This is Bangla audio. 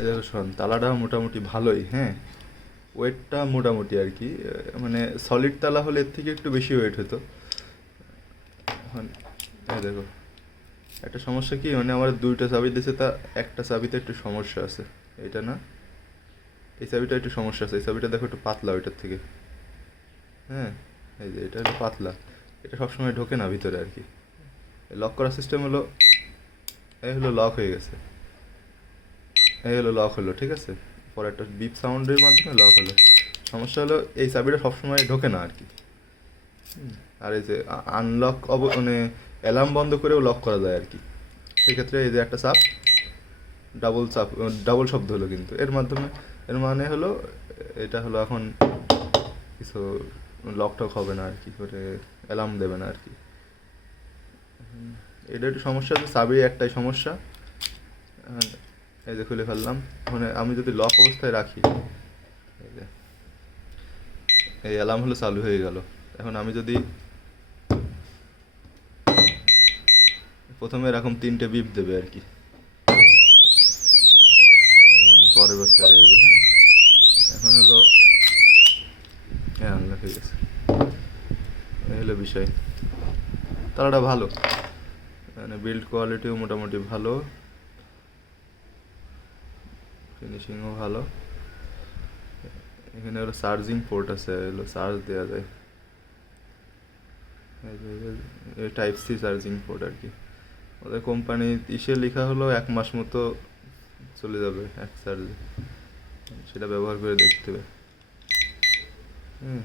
এই দেখো শোন, তালাটা মোটামুটি ভালোই, হ্যাঁ, ওয়েটটা মোটামুটি আর কি, মানে সলিড তালা হলে এর থেকে একটু বেশি ওয়েট হতো। এখন এই দেখো, একটা সমস্যা কি, মানে আমার দুইটা চাবি দিয়েছে, তা একটা চাবিতে একটু সমস্যা আছে। এটা না, এই চাবিটা একটু সমস্যা আছে, এই চাবিটা দেখো একটু পাতলা ওইটার থেকে। হ্যাঁ, এই যে এটা একটু পাতলা, এটা সবসময় ঢোকে না ভিতরে আর কি। লক করার সিস্টেম হলো, এই হলো লক হয়ে গেছে, এই হলো লক হলো, ঠিক আছে। পরে একটা বিপ সাউন্ডের মাধ্যমে লক হলো। সমস্যা হলো এই চাবিটা সবসময় ঢোকে না আর কি। আর এই যে আনলক মানে অ্যালার্ম বন্ধ করেও লক করা যায় আর কি। সেক্ষেত্রে এই যে একটা চাপ, ডাবল চাপ, ডাবল শব্দ হলো কিন্তু এর মাধ্যমে। এর মানে হলো এটা হলো এখন কিছু লক টক হবে না আর কি, করে অ্যালার্ম দেবে না আর কি। এটা একটু সমস্যা আছে, চাবি একটাই সমস্যা। এই যে খুলে ফেললাম, মানে আমি যদি লক অবস্থায় রাখি, এই যে এই অ্যালার্ম হলো চালু হয়ে গেল। এখন আমি যদি প্রথমে এরকম তিনটে বিপ দেবে আর কি, পরবর্তী এই যে, হ্যাঁ, এখন হলো, হ্যাঁ, আনলক হয়ে গেছে। এই হলো বিষয়। তালাটা ভালো, মানে বিল্ড কোয়ালিটিও মোটামুটি ভালো, ফিনিশিংও ভালো। এখানে হলো চার্জিং পোর্ট আছে, হলো চার্জ দেওয়া যায়, টাইপ সি চার্জিং পোর্ট আর কি। ওদের কোম্পানি ইসে লেখা হলো 1 মাস মতো চলে যাবে এক চার্জে, সেটা ব্যবহার করে দেখতে হবে। হুম।